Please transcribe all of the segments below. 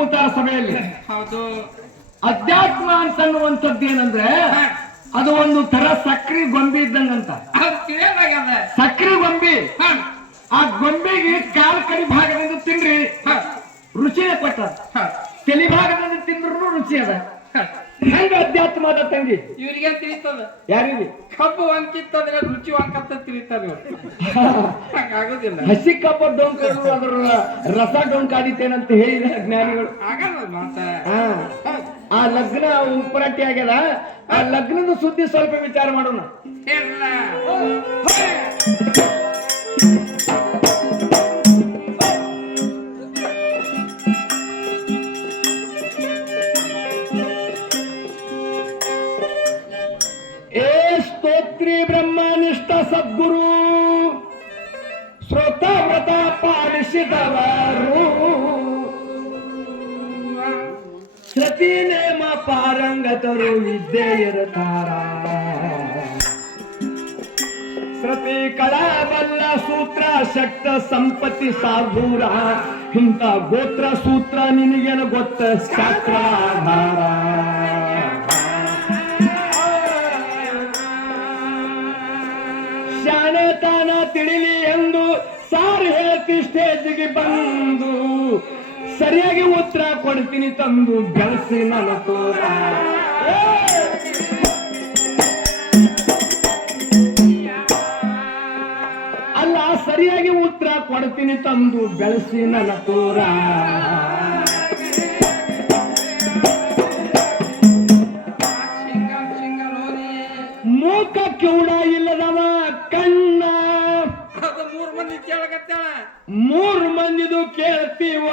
ಕೂತಾರ ಸಭೆಯಲ್ಲಿ. ಹೌದು. ಅಧ್ಯಾತ್ಮ ಅಂತನ್ನುವಂಥದ್ದು ಏನಂದ್ರೆ ಅದು ಒಂದು ತರ ಸಕ್ರಿ ಗೊಂಬೆ ಇದ್ದಂಗಂತ. ಸಕ್ರಿ ಗೊಂಬೆ, ಆ ಗೊಂಬೆಗೆ ಕಾಲ್ ಕಡಿ ಭಾಗದಿಂದ ತಿನ್ರಿ ರುಚಿನೇ ಕೊಟ್ಟ, ತಲೆ ಭಾಗದಿಂದ ತಿಂದ್ರು ರುಚಿ ಅದ. ಹೆಂಗ ಅಧ್ಯಾತ್ಮ ಅದ ತಂಗಿ? ಇವ್ರಿಗೆ ತಿಳಿತದ. ಯಾರಿಗೆ? ಕಬ್ಬು ಅಂಕಿತ್ತಂದ್ರೆ ರುಚಿ ಅಂಕತ್ತ ತಿಳಿತಾರ. ಆಗೋದಿಲ್ಲ. ಹಸಿ ಕಬ್ಬ ಡೊಂಕರು ಅದ್ರ ರಸ ಡೊಂಕಾದಿತ್ತೇನಂತ ಹೇಳಿದ ಜ್ಞಾನಿಗಳು. ಆಗಲ್ಲ ಮಾತ. ಆ ಲಗ್ನ ಉಪರಾಟಿ ಆಗ್ಯದ. ಆ ಲಗ್ನದ ಸುದ್ದಿ ಸ್ವಲ್ಪ ವಿಚಾರ ಮಾಡೋಣ. ಸ್ತೋತ್ರಿ ಬ್ರಹ್ಮನಿಷ್ಠ ಸದ್ಗುರು ಶ್ರೋತ ವ್ರತ ಪಾಲಿಸಿದವರು ಶ್ರುತಿ ನೇಮ ಪಾರಂಗತರು ಇದ್ದೇ ಇರುತ್ತಾರ. ಶ್ರುತಿ ಕಳಬಲ್ಲ ಸೂತ್ರ ಶಕ್ತ ಸಂಪತ್ತಿ ಸಾಧೂರ ಇಂಥ ಗೋತ್ರ ಸೂತ್ರ ನಿನಗೇನು ಗೊತ್ತ ಶಾಸ್ತ್ರಾಧಾರ. ಶಾಣತಾನ ತಿಳಿಲಿ ಎಂದು ಸಾರ್ ಹೇಳ್ತಿ ಸ್ಟೇಜ್ಗೆ ಬಂದು ಸರಿಯಾಗಿ ಉತ್ತರ ಕೊಡ್ತೀನಿ ತಂದು ಬೆಳೆಸಿ ನನ್ನ ತೋರ. ಅಲ್ಲ, ಸರಿಯಾಗಿ ಉತ್ತರ ಕೊಡ್ತೀನಿ ತಂದು ಬೆಳೆಸಿ ನನ್ನ ತೋರ. ಮೂಕ ಕಿವುಡ ಇಲ್ಲದವ ಕಣ್ಣ, ಮೂರು ಮಂದಿದು ಕೇಳ್ತೀವ.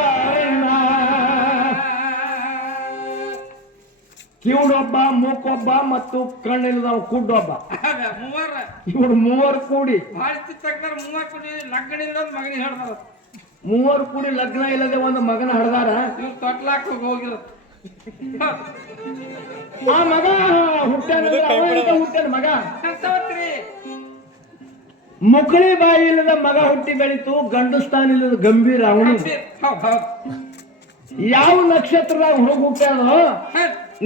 ಕಿವುಡೊಬ್ಬ, ಮೂಕೊಬ್ಬ ಮತ್ತು ಕಣ್ಣಿಲ್ಲದವ ಕುಡ್ಡೊಬ್ಬ, ಇವ್ರು ಮೂವರು ಕೂಡಿ ಮೂವರು ಕೂಡಿ ಲಗ್ನ ಇಲ್ಲದೆ ಒಂದು ಮಗನ ಹಡ್ದಾರ. ತೊಟ್ಲಾಕ್ ಹೋಗಿರ ಆ ಮಗ ಹುಟ್ಟ ಮಗ ಮುಕಳಿ ಬಾಯಿ ಇಲ್ಲದ ಮಗ ಹುಟ್ಟಿ ಬೆಳೀತು. ಗಂಡಸ್ತಾನ ಇಲ್ಲದ ಗಂಭೀರ ಅವನು. ಯಾವ ನಕ್ಷತ್ರದಾಗ ಹುಡುಗ ಹುಟ್ಟ್ಯಾನೋ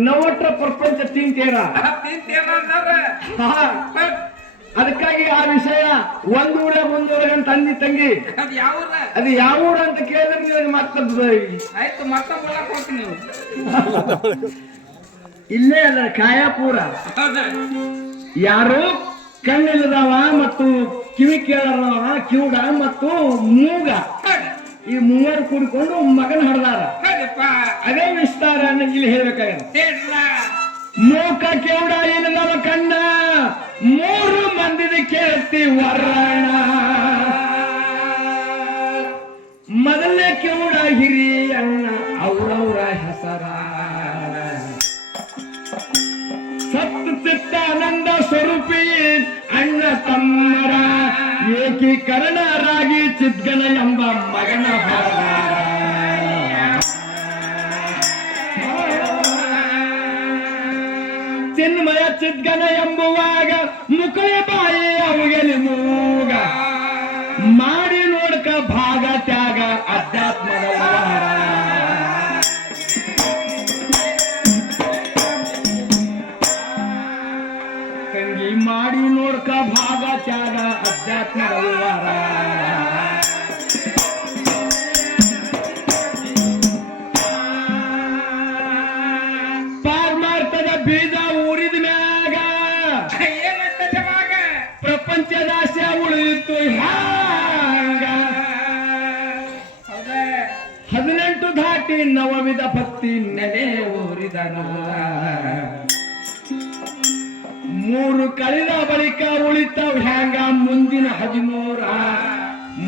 ನವಟ್ರ ಪ್ರಪಂಚ ತಿಂತೇರ. ಅದಕ್ಕಾಗಿ ಆ ವಿಷಯ ಒಂದೂರ ಮುಂದೂರ ತಂದಿ ತಂಗಿ ಅದು ಯಾವ ಊರ ಅಂತ ಕೇಳಿದ್ರೆ ನಿಮಗೆ ಇಲ್ಲೇ ಅಲ್ಲ ಕಾಯಾಪುರ. ಯಾರು ಕಣ್ಣಿಲ್ಲದವ ಮತ್ತು ಕಿವಿ ಕೇಳದವ ಕಿವುಡ ಮತ್ತು ಮೂಗ, ಈ ಮೂವರು ಕೂಡಿಕೊಂಡು ಮಗನ ಹಡ್ದಾರ. ಅದೇ ವಿಸ್ತಾರ ಇಲ್ಲಿ ಹೇಳ್ಬೇಕಾಗಿದೆ. ಮೂಕ ಕಿವುಡ ಇಲ್ಲದವ ಕಣ್ಣ ಮೂರು ಮಂದಿದ ಕೇಳ್ತಿ ವರ್ಣ. ಮೊದಲನೇ ಕಿವುಡ ಹಿರಿಯಣ್ಣ ಅವರವರ ಹೆಸರ. ಸತ್ತು ಚಿತ್ತಾನಂದ ಸ್ವರೂಪಿ ಅಣ್ಣ ತಮ್ಮರ ಏಕೀಕರಣರಾಗಿ ಚಿದ್ಗನ ಎಂಬ ಮಗನ ಚಿನ್ಮಯ ಚಿದ್ಗನ ಎಂಬುವಾಗ ಮುಕಳಿ ಬಾಯಿ ಅವುಗೆಲಿ ಮೂಗ ಮಾಡಿ ನೋಡ್ಕ ಭಾಗ ತ್ಯಾಗ ಅಧ್ಯಾತ್ಮದ ವ್ಯವಹಾರ. ತಂಗಿ ಮಾಡಿ ನೋಡ್ಕ ಭಾಗ ತ್ಯಾಗ ಅಧ್ಯಾತ್ಮದ ವ್ಯವಹಾರ. ಪಾರ್ಮಾರ್ಥದ ಬೀಜ ಊರಿದ ಮ್ಯಾಗ ಪ್ರಪಂಚದ ಆಸೆ ಉಳಿದಿತ್ತು ಹ್ಯಾಂಗ. 18 ದಾಟಿ ನವವಿಧ ಭಕ್ತಿ ನೆನೆ ಊರಿದನು. 3 ಕಳೆದ ಬಳಿಕ ಉಳಿತಾವ್ ಹ್ಯಾಂಗ ಮುಂದಿನ 13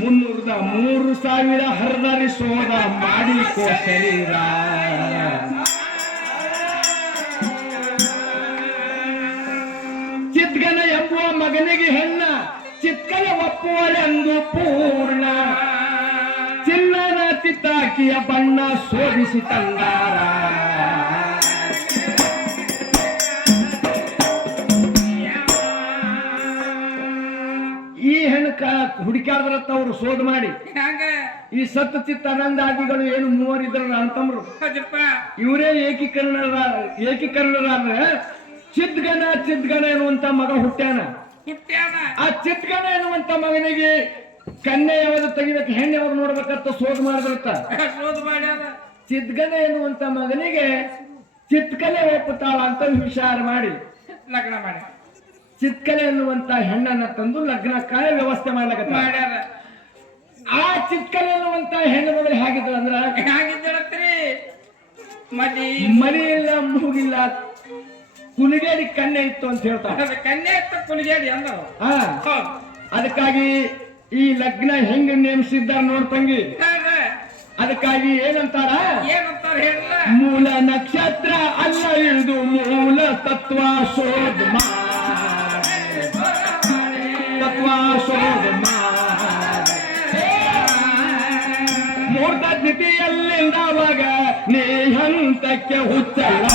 300,000 ಹರಿದರಿಸೋದ ಮಾಡಿಕೋ ಶರೀರ. ಚಿತ್ಗನ ಎಂಬುವ ಮಗನಿಗೆ ಹೆಣ್ಣ ಚಿತ್ಕನ ಒಪ್ಪುವಳೆಂದು ಪೂರ್ಣ. ಚಿನ್ನದ ಚಿತ್ತಾಕಿಯ ಬಣ್ಣ ಶೋಭಿಸಿ ತಂದಾರ. ಈ ಹೆಣ್ಣು ಹುಡುಕಾಡ್ರತ್ತ ಅವ್ರು ಶೋಧ ಮಾಡಿ ಈ ಸತ್ ಚಿತ್ತ ಆನಂದಾದಿಗಳು ಏನು ಮೂವರಿದ್ರಲ್ಲ ಅಂತಂದ್ರು ಹೌದಪ್ಪ ಇವರೇ ಏಕೀಕರಣರಾದ್ರೆ ಚಿದ್ಗಣ ಎನ್ನುವಂತ ಮಗ ಹುಟ್ಟ್ಯಾನ. ಹುಟ್ಟ್ಯಾನ ಆ ಚಿದ್ಗಣ ಎನ್ನುವಂತ ಮಗನಿಗೆ ಕನ್ಯೆ ಯಾವ್ದು ತೆಗಿಬೇಕು ಹೆಣ್ಣು ಯಾವ್ದು ನೋಡ್ಬೇಕಂತ ಶೋಧ ಮಾಡಿದ್ರತ್ತ. ಶೋಧ ಮಾಡ್ಯಾರ. ಚಿದ್ಗಣ ಎನ್ನುವಂತ ಮಗನಿಗೆ ಚಿತ್ಕಲೆ ಒಪ್ಪುತ್ತಾಳ ಅಂತ ವಿಚಾರ ಮಾಡಿ ಲಗ್ನ ಮಾಡಿ ಚಿತ್ಕಲೆ ಎನ್ನುವಂತ ಹೆಣ್ಣನ್ನ ತಂದು ಲಗ್ನಕ್ಕಾಯ ವ್ಯವಸ್ಥೆ ಮಾಡ್ಯಾರ. ಆ ಚಿತ್ಕಲೆ ಎನ್ನುವಂತ ಹೆಣ್ಣು ಮಗಳು ಹೇಗಿದ್ರು ಅಂದ್ರ ಹೇಗಿದ್ದಳತ್ರಿ? ಮರಿ ಇಲ್ಲ ಮೂಗಿಲ್ಲ ಕುಲಿಗೇಡಿ ಕನ್ಯೆ ಇತ್ತು ಅಂತ ಹೇಳ್ತಾರೆ. ಕನ್ಯೆ ಇತ್ತು ಕುಲಿಗೇಡಿ ಅಂದ್ರು. ಅದಕ್ಕಾಗಿ ಈ ಲಗ್ನ ಹೆಂಗ ನೇಮಿಸಿದ್ದಾರ ನೋಡ್ತಂಗಿ. ಅದಕ್ಕಾಗಿ ಏನಂತಾರ ಹೇಳಿಲ್ಲ ಮೂಲ ನಕ್ಷತ್ರ ಅಲ್ಲ ಇದು ಮೂಲ ತತ್ವ ಶೋಧ ಮೂರ್ತ ತಿಥಿಯಲ್ಲಿಂದ ಅವಾಗ ನೀ ಹಂತಕ್ಕೆ ಹುಚ್ಚಲ್ಲ.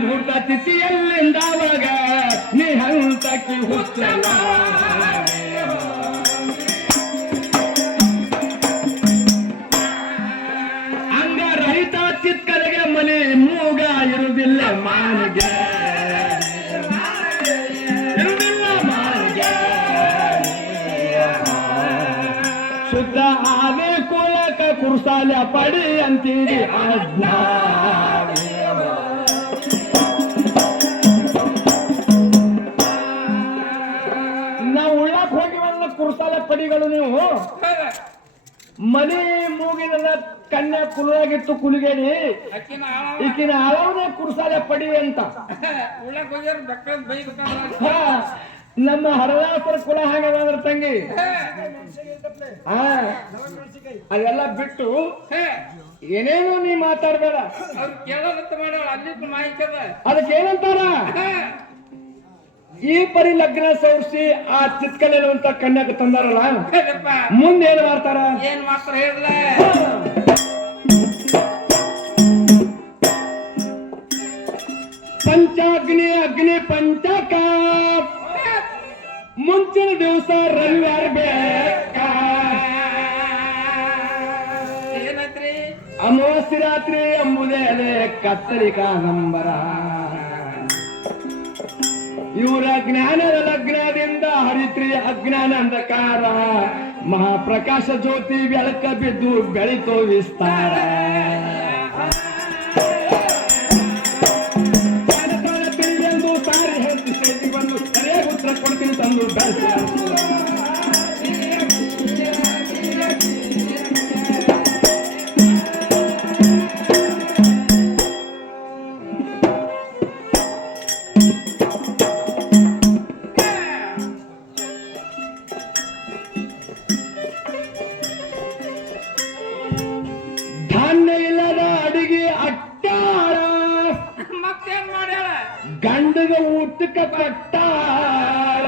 ಮೂರ್ತ ತಿಥಿಯಲ್ಲಿಂದ ಅವಾಗ ನೀ ಹಂತಕ್ಕೆ ಹುಚ್ಚಲ್ಲ. ಅಂಗರಹಿತ ಚಿತ್ಕಲೆಗೆ ಮನೆ ಮೂಗ ಇರುವುದಿಲ್ಲ ಮಾನಿಗೆ ಶುದ್ಧ ಆನೆ ಕೋಲಕ ಕುರ್ಸಾಲ ಪಡಿ ಅಂತೀರಿ ಅಜ್ಞಾನ. ನಾವು ಉಳ್ಳಾಕ್ ಹೋಗಿವಲ್ಲ ಕುರ್ಸಾಲ ಪಡಿಗಳು ನೀವು ಮನೆ ಮೂಗಿನ ಕನ್ಯಾ ಕುಲಾಗಿತ್ತು ಕುಲಿಗೇಡಿ ಈಕಿನ ಅಳವನೆ ಕುರ್ಸಾಲೆ ಪಡಿ ಅಂತ ನಮ್ಮ ಹರದಾಸರ ಕುಲ ಹಾಗದ್ರ ತಂಗಿ. ಅದೆಲ್ಲ ಬಿಟ್ಟು ಏನೇನು ನೀ ಮಾತಾಡ್ಬೇಡ. ಅದಕ್ಕೆ ಏನಂತಾರ ಈ ಪರಿ ಲಗ್ನ ಸೌರಿಸಿ ಆ ಚಿತ್ಕಲೆ ಅಂತ ಕನ್ಯಾಕ ತಂದಾರಲ್ಲ ಮುಂದೆ ಏನ್ ಮಾಡ್ತಾರ? ಏನ್ ಮಾಡ್ತಾರ ಹೇಳಿಲ್ಲ. ಪಂಚಾಗ್ನಿ ಅಗ್ನಿ ಪಂಚಕ ಮುಂಚಿನ ದಿವಸ ರವಿವಾರ ಬೇಕಾ ಏನೈತ್ರಿ? ಅಮಾವಾಸ್ಯೆ ರಾತ್ರಿ ಎಂಬುದೇ ಕತ್ತರಿ ಕಾದಂಬರ. ಇವರ ಜ್ಞಾನದ ಲಗ್ನದಿಂದ ಹರಿತ್ರಿ ಅಜ್ಞಾನ ಅಂಧಕಾರ ಮಹಾಪ್ರಕಾಶ ಜ್ಯೋತಿ ಬೆಳಕ ಬಿದ್ದು ಬೆಳಿತೋ ವಿಸ್ತಾರ. ತಿಳಿದೆಂದು ಸಾರಿ ಹೇಳ್ತಿ ಸೇರಿ ಬಂದು ಸರಿಯಾಗಿ ಉತ್ತರ ಕೊಡ್ತೀನಿ ತಂದು ಬೆಳೆಸಿ. ಧಾನ್ಯ ಇಲ್ಲದ ಅಡಿಗೆ ಅಟ್ಟಾಳ ಮತ್ತೇನ್ ಮಾಡ್ಯಾಳ? ಗಂಡಗ ಊಟಕ್ಕೆ ಕಟ್ಟಾಳ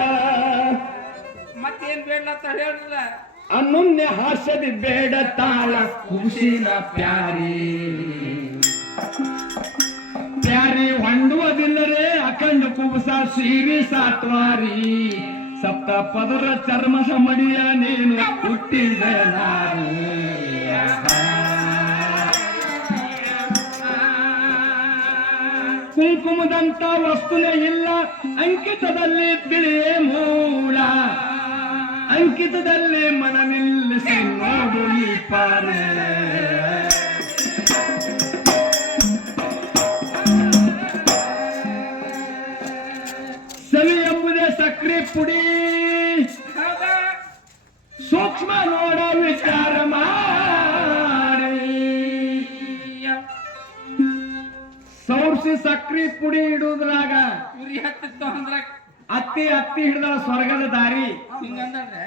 ಮತ್ತೇನ್ ಬೇಡತ್ತ ಹೇಳಿಲ್ಲ. ಅನ್ನೊನ್ನೆ ಹಾಸ್ಯದಿ ಬೇಡ ತಾಳ ಖುಷಿನ ಪ್ಯಾರಿ ಪ್ಯಾರಿ ಹೊಂಡುವುದಿಲ್ಲರೇ ಅಖಂಡ ಕುಬಸ ಸೀರಿ ಸಾತ್ವಾರಿ ಸಪ್ತ ಪದರ ಚರ್ಮದ ಮಡಿಯ ನೀನು ಹುಟ್ಟಿದೆ ಕುಂಕುಮದಂತ ವಸ್ತುನೇ ಇಲ್ಲ ಅಂಕಿತದಲ್ಲಿ ತಿಳಿಯೇ ಮೂಲ ಅಂಕಿತದಲ್ಲಿ ಮನ ನಿಲ್ಲಿಸಿ ನೋಡು ಈ ಪಾರೆ ಸವಿ ಎಂಬುದೇ ಸಕ್ರೆ ಪುಡಿ ಸೂಕ್ಷ್ಮ ನೋಡ ವಿಚಾರ ಮಾಡಿ ಸೌರ್ಸಿ ಸಕ್ರಿ ಪುಡಿ ಇಡುವುದ್ರಾಗ ಉರಿ ಹತ್ತಿತ್ತು ಅಂದ್ರ ಅತ್ತಿ ಹಿಡಿದ ಸ್ವರ್ಗದ ದಾರಿ ಹಿಂಗಂದ್ರೆ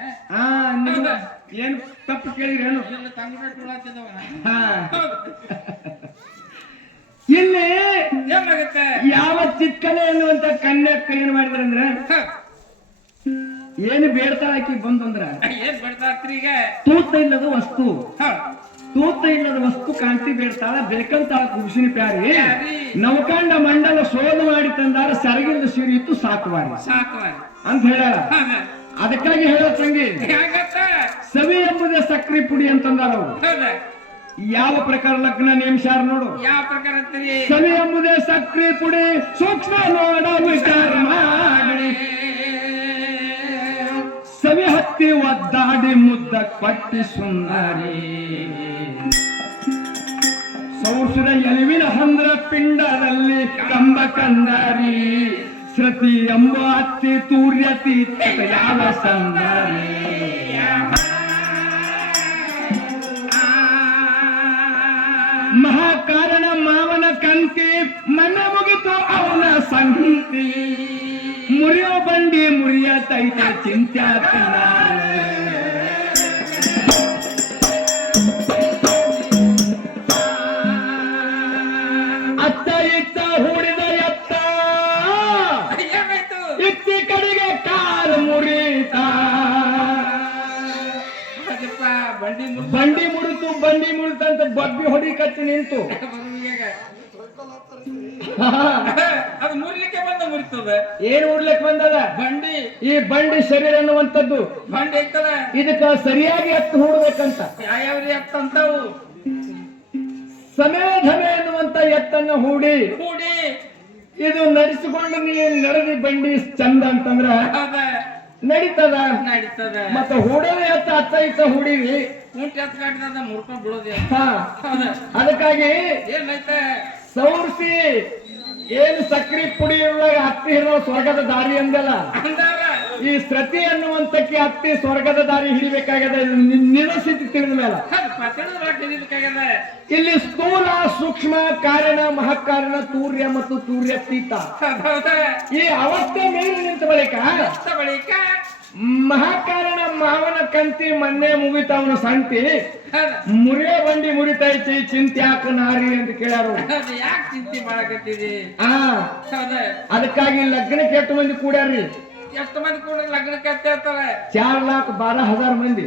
ಏನ್ ತಪ್ಪು ಕೇಳಿರೇನು? ಇಲ್ಲಿ ಏನಾಗುತ್ತೆ? ಯಾವ ಚಿತ್ಕಲೆ ಅನ್ನುವಂತ ಕನ್ಯಕ್ಕ ಏನ್ ಮಾಡಿದ್ರಂದ್ರೆ ಏನು ಬೇಡ್ತಾರ ಆಕಿ ಬಂದಂದ್ರ ಏನ್ ಬಿಡ್ತಾರ್ರಿ ಈಗ ತೂತ ಇಲ್ಲದ ವಸ್ತು ತೂತ ಇಲ್ಲದ ವಸ್ತು ಕಾಂತಿ ಬೇಡ್ತಾಳ ಬೇಕಂತ ಕುಸಿನ ಪ್ಯಾರಿ ಪ್ಯಾರಿ. ನವಕಾಂಡ ಮಂಡಲ ಶೋಧ ಮಾಡಿ ತಂದಾರ ಸರಗಿಂದ ಸಿರಿ ಇತ್ತು ಸಾಕುವಾರಿ ಸಾಕುವಾರಿ ಅಂತ ಹೇಳ್ಯಾರ. ಅದಕ್ಕಾಗಿ ಹೇಳೋ ತಂಗಿ ಹೆಂಗತ್ತ ಸವಿ ಎಂಬುದೇ ಸಕ್ರಿ ಪುಡಿ ಅಂತಂದಾರ ಅವರು. ಹೌದ ಯಾವ ಪ್ರಕಾರ ಲಗ್ನ ನೇಮಿಸ್ಯಾರ ನೋಡು. ಯಾವ ಪ್ರಕಾರ ಅಂತೀರಿ ಸವಿ ಎಂಬುದೇ ಸಕ್ರಿ ಪುಡಿ ಸೂಕ್ಷ್ಮ ನೋಡ ವಿಚಾರ ಮಾಡಿ ಸವಿ ಹತ್ತಿ ಒದ್ದಾಡಿ ಮುದ್ದ ಪಟ್ಟಿ ಸುಂದರಿ ಸೌಷಧ ಎಲುವಿನ ಹಂದ್ರ ಪಿಂಡದಲ್ಲಿ ಕಂಬ ಕಂದರಿ ಶ್ರುತಿ ಎಂಬ ಅತ್ತಿ ತೂರ್ಯತಿ ಯಾವ ಸಂದರಿ ಮಹಾಕಾರಣ ಮಾವನ ಕಂತಿ ಮನ ಮುಗಿತು ಅವನ ಸಂತಿ ಮುರಿಯೋ ಬಂಡಿ ಮುರಿಯ ತೈತ ಚಿಂತ್ಯಾತ ಅತ್ತ ಇತ್ತ ಹೂಡಿದ ಎತ್ತ ಏನಾಯ್ತು ಇತ್ತಿ ಕಡೆಗೆ ಕಾಲು ಮುರಿತ ಅದಪ್ಪ ಬಂಡಿ ಬಂಡಿ ಮುರಿತು ಅಂತ ಬಬ್ಬಿ ಹೊಡಿ ಕಚ್ಚಿ ನಿಂತು ಅದು ಮುರಿಲಿಕ್ಕೆ ಬಂದ ಮುರಿತದ ಏನ್ ಉಡ್ಲಿಕ್ಕೆ ಬಂದದ ಬಂಡಿ ಈ ಬಂಡಿ ಶರೀರ ಅನ್ನುವಂಥದ್ದು ಬಂಡಿ ಐತದ ಇದಕ್ಕ ಸರಿಯಾಗಿ ಎತ್ತು ಹೂಡ್ಬೇಕಂತ ಯಾವ್ಯಾವ್ರಿ ಅಂತಂತಾವು ಸಮೇಧಮೆ ಎನ್ನುವಂತ ಎತ್ತನ್ನ ಹೂಡಿ ಕೂಡಿ ಇದು ನಡೆಸಿಕೊಂಡು ನೀನ್ ನಡೆದಿ ಬಂಡಿ ಚಂದ ಅಂತಂದ್ರ ಅದ ನಡೀತದ. ನಡೀತದ ಮತ್ತೆ ಹೂಡೋದ ಎತ್ತ ಅತ್ತ ಇತ್ತ ಹೂಡಿವಿ ಕುಂಟಿ ಎತ್ ಕಾಟಿದ ಮುರ್ಕೊಂಡ್ ಬಿಡೋದಿ ಹಾ ಹೌದ ಅದಕ್ಕಾಗಿ ಏನೈತೆ ಸೌರ್ಸಿ ಏನು ಸಕ್ರಿ ಪುಡಿ ಒಳಗೆ ಹತ್ತಿ ಹಿಡಿದ ಸ್ವರ್ಗದ ದಾರಿ ಅಂದಲ್ಲ. ಅಂದಾರ ಈ ಸೃತಿ ಅನ್ನುವಂತಕ್ಕೆ ಹತ್ತಿ ಸ್ವರ್ಗದ ದಾರಿ ಹಿಡಿಬೇಕಾಗದ ನಿರಸಿತಿ ತಿಳಿದ ಮೇಲೆ ತಿಳಿದ್ಬೇಕಾಗ್ಯದ ಇಲ್ಲಿ ಸ್ಥೂಲ ಸೂಕ್ಷ್ಮ ಕಾರಣ ಮಹಾಕಾರಣ ತೂರ್ಯ ಮತ್ತು ತೂರ್ಯತೀತ ಹೌದ ಈ ಅವಸ್ಥೆ ಮೇಲೆ ನಿಂತ ಬಳಿಕ ಬಳಿಕ ಮಹಾಕಾರಣ ಮಾವನ ಕಂತಿ ಮೊನ್ನೆ ಮುಗಿತಾವನ ಸಂತಿ ಹೌದ ಮುರಿಯೋ ಬಂಡಿ ಮುರಿತೈತಿ ಚಿಂತ್ಯಾಕ ನಾರಿ ಅಂತ ಕೇಳಾರು. ಅದು ಯಾಕೆ ಚಿಂತೆ ಮಾಡಕತ್ತಿದಿ ಆ ಹೌದ ಅದಕ್ಕಾಗಿ ಲಗ್ನಕ್ಕೆ ಎಷ್ಟು ಮಂದಿ ಕೂಡ್ಯಾರ್ರಿ? ಎಷ್ಟು ಮಂದಿ ಕೂಡ ಲಗ್ನಕ್ಕೆ ಅಂತ ಹೇಳ್ತಾರೆ 4,12,000 ಮಂದಿ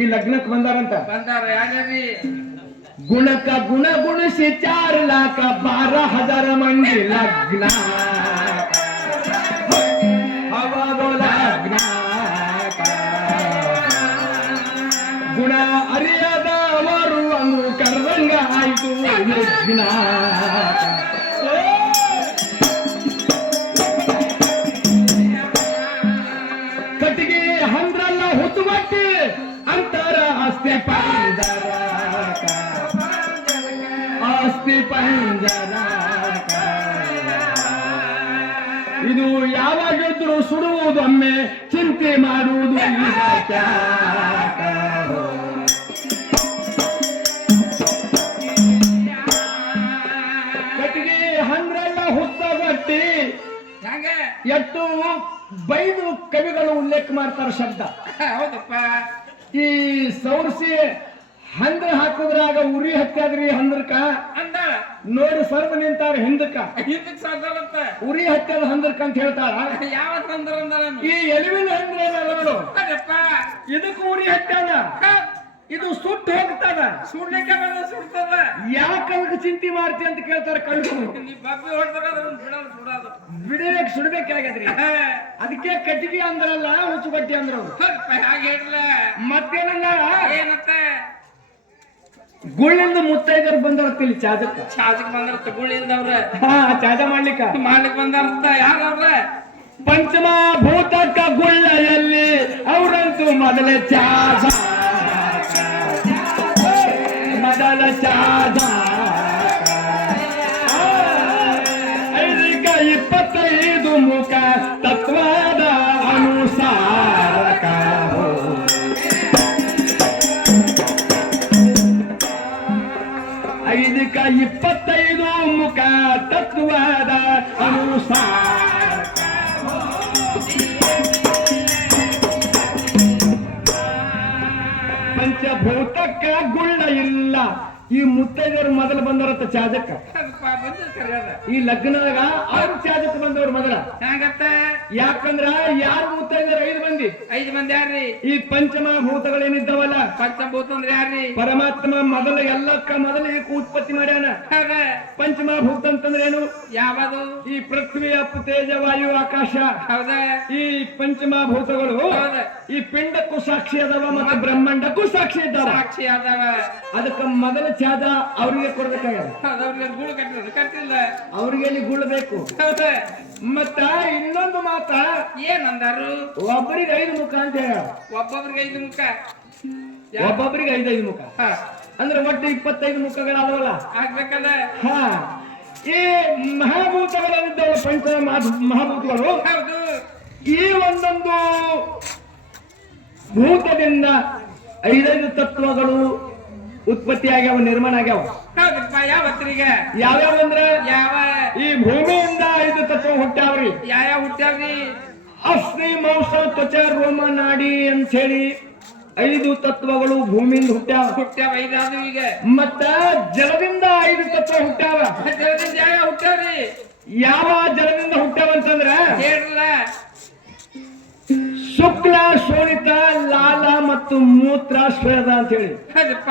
ಈ ಲಗ್ನಕ್ಕೆ ಬಂದಾರಂತ. ಬಂದಾರ ಯಾರ್ಯಾರಿ ಗುಣಕ ಗುಣ ಗುಣಿಸಿ 4,12,000 ಮಂದಿ ಲಗ್ನ ಹವಾದೋ ಲಗ್ನ ಗುಣ ಅರಿಯದವರು ಅನ್ನು ಕರ್ದಂಗ ಆಯ್ತು ಲಗ್ನ ಕಟ್ಟಿಗೆ ಹಂದ್ರಲ್ಲ ಹುತ್ತುಬಟ್ಟಿ ಅಂತರ ಆಸ್ತಿ ಪಂಜರ ಆಸ್ತಿ ಪಂಜರ ಇದು ಯಾವಾಗಿದ್ರು ಸುಡುವುದೊಮ್ಮೆ ಚಿಂತೆ ಮಾಡುವುದು ಕಟ್ಟಿಗೆ ಹಂದ್ರಲ್ಲ ಹುತ್ತಬಟ್ಟಿ ಹಂಗ ಎಷ್ಟು ಬೈದು ಕವಿಗಳು ಉಲ್ಲೇಖ ಮಾಡ್ತಾರ ಶಬ್ದ. ಹೌದಪ್ಪ ಈ ಸೌರ್ಸಿ ಹಂದ್ರ ಹಾಕುದ್ರಾಗ ಉರಿ ಹತ್ತಾದ್ರಿ ಹಂದ್ರಕ ಅಂದಾಳ ನೋಡಿ ಸರ್ವ ನಿಂತಾರ ಹಿಂದಕ್ಕ ಹಿಂದಕ್ ಸಾಧಾರಂತ ಉರಿ ಹತ್ಯದ ಹಂದ್ರಕ ಅಂತ ಹೇಳ್ತಾಳ. ಯಾವ ತಂದ್ರ ಅಂದಾಳ ಈ ಎಲುವಿನ ಹಂದ್ರ ನೋಡು ಅದಪ್ಪ ಇದಕ್ಕೆ ಉರಿ ಹತ್ಯಾದ ಇದು ಸುಟ್ಟು ಹೋಗ್ತದ ಸುಡ್ಲಿಕ್ಕೆ ಬಂದ ಸುಡ್ತದ ಯಾಕೆ ಅದಕ್ಕೆ ಚಿಂತೆ ಮಾಡ್ತಿ ಅಂತ ಕೇಳ್ತಾರ ಕಣ್ಣು. ನೀ ಬಬ್ಬಿ ಹೊಡ್ದಾಗ ಅದನ್ನ ಬಿಡೋದು ಸುಡೋದು ಬಿಡಬೇಕು ಸುಡ್ಬೇಕಾಗದ್ರಿ. ಅದಕ್ಕೆ ಕಟ್ಟಿಗೆ ಅಂದ್ರಲ್ಲ ಹುಚ್ಚು ಬಟ್ಟಿ ಅಂದ್ರ ಹಾಗೆ ಹೇಳ್ಲ ಮತ್ತೇನಂದ ಏನತ್ತ ಗುಳ್ಳಿಂದ ಮುತ್ತೈದರು ಬಂದವತ್ತಿಲ್ಲಿ ಚಾದಕ್ಕ ಚಾದಕ್ ಬಂದಾರ ತಗೊಳ್ಳಿಲ್ದವ್ರ ಚಾದ ಮಾಡ್ಲಿಕ್ಕ ಮಾಡ್ಲಿಕ್ ಬಂದಾರತ್ತ ಯಾರವ್ರ ಪಂಚಮ ಭೂತಕ್ಕ ಗುಳ್ಳೆಯಲ್ಲಿ ಅವರಂತೂ ಮೊದಲ ಚಾದ ಮೊದಲ ಚಾದ 5-25 ಮುಖ ತತ್ವದ ಅನುಸಾರಕ 5-25 ಮುಖ ತತ್ವದ ಅನುಸಾರ ಪಂಚಭೂತಕ್ಕ ಗುಳ್ಳ ಇಲ್ಲ ಈ ಮುತ್ತೈದೆಯರು ಮೊದಲು ಬಂದವರತ್ತ ಚಾಜಕ್ಕ ಅದಪ್ಪ ಬಂದಿರ್ ಕರ್ಯಾರ ಈ ಲಗ್ನದಾಗ ಅವ್ರು ಚಾಜಕ್ಕ ಬಂದವ್ರು ಮೊದಲ. ಹೆಂಗತ್ತ ಯಾಕಂದ್ರ ಯಾರು ಮುತ್ತೈದೆಯರು 5 ಮಂದಿ. 5 ಮಂದಿ ಯಾರ್ರಿ? ಈ ಪಂಚಮಭೂತಗಳೇನಿದ್ದಾವಲ್ಲ, ಪಂಚಭೂತ ಅಂದ್ರೆ ಯಾರ್ರಿ? ಪರಮಾತ್ಮ ಮೊದಲ ಎಲ್ಲಕ್ಕ ಮೊದಲು ಇದಕ್ಕೆ ಉತ್ಪತ್ತಿ ಮಾಡ್ಯಾನ. ಹೌದ. ಪಂಚಮಭೂತ ಅಂತಂದ್ರೆ ಏನು? ಯಾವದು? ಈ ಪೃಥ್ವಿ, ಅಪ್ಪು, ತೇಜ, ವಾಯು, ಆಕಾಶ. ಹೌದ. ಈ ಪಂಚಮಭೂತಗಳು ಹೌದ. ಈ ಪಿಂಡಕ್ಕೂ ಸಾಕ್ಷಿ ಅದಾವ ಮತ್ತು ಬ್ರಹ್ಮಾಂಡಕ್ಕೂ ಸಾಕ್ಷಿ ಇದ್ದಾವ. ಸಾಕ್ಷಿ ಅದಾವ. ಅದಕ್ಕ ಮೊದಲ ಚಾದ ಅವ್ರಿಗೆ ಕೊಡ್ಬೇಕಾಗ್ಯದ. ಅವ್ರಿಗೆ ಗೂಳು ಕಟ್ಟಿಲ್ಲ. ಅವ್ರಿಗೆ ಎಲ್ಲಿ ಗುಳ್ಬೇಕು. ಹೌದ. ಮತ್ತ ಇನ್ನೊಂದು ಮಾತ ಏನಂದಾರು? ಒಬ್ಬರಿಗೆ 5 ಮುಖ ಅಂತ ಹೇಳ. ಒಬ್ಬೊಬ್ರಿಗೆ 5 ಮುಖ. ಒಬ್ಬೊಬ್ಬರಿಗೆ 5 ಮುಖ ಅಂದ್ರೆ ಒಟ್ಟು 25 ಮುಖಗಳಾದವಲ್ಲ. ಆಗ್ಬೇಕಲ್ಲ. ಹಾ, ಈ ಮಹಾಭೂತಗಳಲ್ಲಿದ್ದವ ಪಂಚ ಮಹಾಭೂತಗಳು. ಹೌದು. ಈ ಒಂದೊಂದು ಭೂತದಿಂದ 5 ತತ್ವಗಳು ಉತ್ಪತ್ತಿ ಆಗ್ಯಾವ, ನಿರ್ಮಾಣ ಆಗ್ಯಾವ. ಹೌದಪ್ಪ. ಯಾವತ್ರಿಗೆ? ಯಾವ್ಯಾವ ಅಂದ್ರ ಯಾವ? ಈ ಭೂಮಿಯಿಂದ 5 ತತ್ವ ಹುಟ್ಟ್ಯಾವ್ರಿ. ಯಾವ ಹುಟ್ಟ್ಯಾವ್ರಿ? ಅಸ್ಥಿ, ಮಾಂಸ, ತ್ವಚ, ರೋಮ, ನಾಡಿ ಅಂತ ಹೇಳಿ 5 ತತ್ವಗಳು ಭೂಮಿಯಿಂದ ಹುಟ್ಟ್ಯಾವ. 5 ಆದ್ರೂ ಈಗ. ಮತ್ತ ಜಲದಿಂದ 5 ತತ್ವ ಹುಟ್ಟ್ಯಾವ. ಜಲದಿಂದ ಯಾವ ಹುಟ್ಟ್ಯಾವ್ರಿ? ಯಾವ ಜಲದಿಂದ ಹುಟ್ಟ್ಯಾವ ಅಂತಂದ್ರ ಹೇಳ್ರಲ್ಲ. ಶುಕ್ಲ, ಶೋಣಿತ, ಲಾಲ ಮತ್ತು ಮೂತ್ರ, ಶ್ವೇತ ಅಂತ ಹೇಳಿ ಹೌದಪ್ಪ.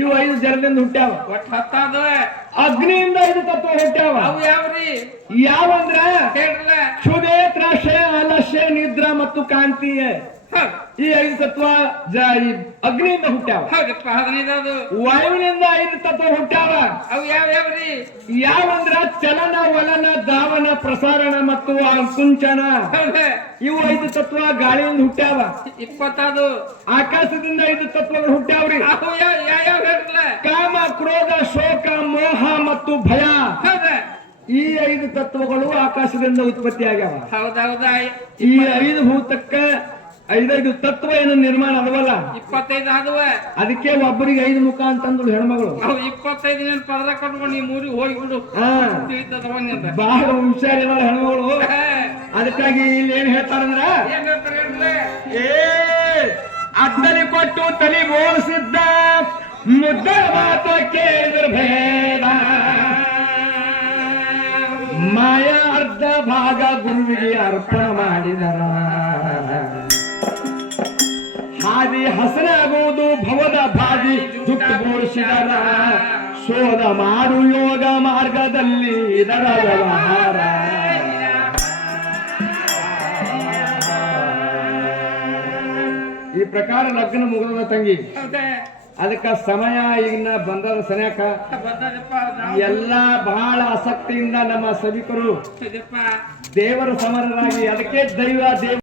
ಇವು 5 ಜಲದಿಂದ ಹುಟ್ಟ್ಯಾವ. ಒಟ್ಟು 10 ಆದವ. ಅಗ್ನಿಯಿಂದ 5 ತತ್ವ ಹುಟ್ಟ್ಯಾವ. ಅವು ಯಾವ್ರಿ? ಯಾವಂದ್ರ ಹೇಳ್ರಲ್ಲ. ಕ್ಷುದೆ, ತ್ರಾಶೆ, ಆಲಸ್ಯ, ನಿದ್ರಾ ಮತ್ತು ಕಾಂತಿ. ಈ 5 ತತ್ವ ಈ ಅಗ್ನಿಯಿಂದ ಹುಟ್ಟ್ಯಾವ. ಹೌದಪ್ಪ. 15 ಅದು. ವಾಯುವಿನಿಂದ 5 ತತ್ವ ಹುಟ್ಟ್ಯಾವ. ಅವು ಯಾವ್ಯಾವ್ರಿ? ಯಾವಂದ್ರ ಚಲನ, ವಲನ, ಧಾವನ, ಪ್ರಸಾರಣ ಮತ್ತು ಕುಂಚನ. ಹೌದ. ಇವು 5 ತತ್ವ ಗಾಳಿಯಿಂದ ಹುಟ್ಟ್ಯಾವ. 20 ಅದು. ಆಕಾಶದಿಂದ 5 ತತ್ವಗಳು ಹುಟ್ಟ್ಯಾವ್ರಿ. ಅವು ಯಾವ ಹೇಳ್ರಲ್ಲ. ಕಾಮ, ಕ್ರೋಧ, ಶೋಕ, ಮೋಹ ಮತ್ತು ಭಯ. ಹೌದ. ಈ 5 ತತ್ವಗಳು ಆಕಾಶದಿಂದ ಉತ್ಪತ್ತಿ ಆಗ್ಯಾವ. ಹೌದೌದ. ಈ 5 ಭೂತಕ್ಕ 5 ತತ್ವ ಏನು ನಿರ್ಮಾಣ ಅದವಲ್ಲ, 25 ಆದವ. ಅದಕ್ಕೆ ಒಬ್ಬರಿಗೆ 5 ಮುಖ ಅಂತಂದ್ರು ಹೆಣ್ಮಗಳು. ಅವು 25 ನೀನ್ ಪದರ ಕಟ್ಕೊಂಡು ಈ ಮೂರಿಗೆ ಹೋಗ್ಬಿಡು. ಹಾ, ಬಹಳ ಹುಷಾರಿದ ಹೆಣ್ಮಗಳು. ಅದಕ್ಕಾಗಿ ಇಲ್ಲಿ ಏನ್ ಹೇಳ್ತಾರಂದ್ರ, ಏನ್ ಹೇಳ್ತಾರೆ ಹೇಳ್ರಲ್ಲ. ಅದ್ದಲಿ ಕೊಟ್ಟು ತಲೆ ಬೋಳಿಸಿದ್ದ ಮುದ್ದ ಮಾತ ಕೇಳಿದ್ರ ಭೇದ. ಮಾಯ ಅರ್ಧ ಭಾಗ ಗುರುವಿಗೆ ಅರ್ಪಣ ಮಾಡಿದರ. ಹಾದಿ ಹಸನಾಗುವುದು ಭವದ ಬಾದಿ ಜುಟ್ಟು ಬೋಳಿಸಿದರ. ಶೋಧ ಮಾಡು ಯೋಗ ಮಾರ್ಗದಲ್ಲಿ ಇದರ ವ್ಯವಹಾರ. ಈ ಪ್ರಕಾರ ಲಗ್ನ ಮುಗಿದ ತಂಗಿ. ಅದಕ್ಕ ಸಮಯ ಈಗ ಬಂದದ ಸನ್ಯಾಕ ಎಲ್ಲ ಬಹಳ ಆಸಕ್ತಿಯಿಂದ ನಮ್ಮ ಸಭಿಕರು ದೇವರ ಸಮರರಾಗಿ, ಅದಕ್ಕೆ ದೈವ ದೇವ